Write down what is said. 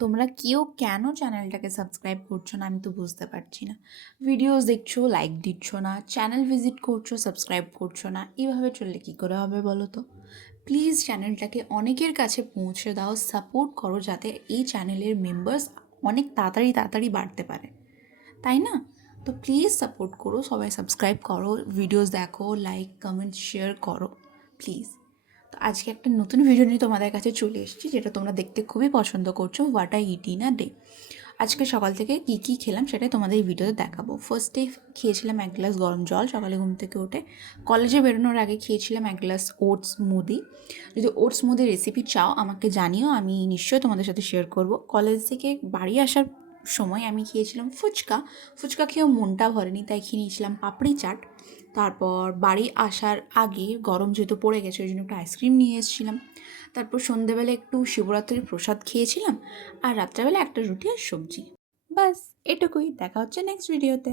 তোমরা কেউ কেন চ্যানেলটাকে সাবস্ক্রাইব করছো না আমি তো বুঝতে পারছি না। ভিডিওস দেখছো, লাইক দিচ্ছ না, চ্যানেল ভিজিট করছো, সাবস্ক্রাইব করছো না। এভাবে চললে কী করে হবে বলো তো? প্লিজ চ্যানেলটাকে অনেকের কাছে পৌঁছে দাও, সাপোর্ট করো, যাতে এই চ্যানেলের মেম্বার্স অনেক তাড়াতাড়ি তাড়াতাড়ি বাড়তে পারে, তাই না? তো প্লিজ সাপোর্ট করো, সবাই সাবস্ক্রাইব করো, ভিডিওস দেখো, লাইক কমেন্ট শেয়ার করো প্লিজ। তো আজকে একটা নতুন ভিডিও নিয়ে তোমাদের কাছে চলে এসেছি, যেটা তোমরা দেখতে খুবই পছন্দ করছো, what I it in a day. আজকে সকাল থেকে কী কী খেলাম সেটাই তোমাদের এই ভিডিওতে দেখাবো। ফার্স্টে খেয়েছিলাম এক গ্লাস গরম জল সকালে ঘুম থেকে উঠে। কলেজে বেরোনোর আগে খেয়েছিলাম এক গ্লাস ওটস স্মুদি। যদি ওটস স্মুদির রেসিপি চাও আমাকে জানিও, আমি নিশ্চয়ই তোমাদের সাথে শেয়ার করব। কলেজ থেকে বাড়ি আসার সময় আমি খেয়েছিলাম ফুচকা। ফুচকা খেয়েও মনটা ভরেনি, তাই খেয়ে নিয়েছিলাম পাপড়ি চাট। তারপর বাড়ি আসার আগে গরম যেহেতু পড়ে গেছে ওই জন্য একটু আইসক্রিম নিয়ে এসেছিলাম। তারপর সন্ধেবেলা একটু শিবরাত্রির প্রসাদ খেয়েছিলাম। আর রাত্রেবেলা একটা রুটি আর সবজি। বাস, এটুকুই। দেখা হচ্ছে নেক্সট ভিডিওতে।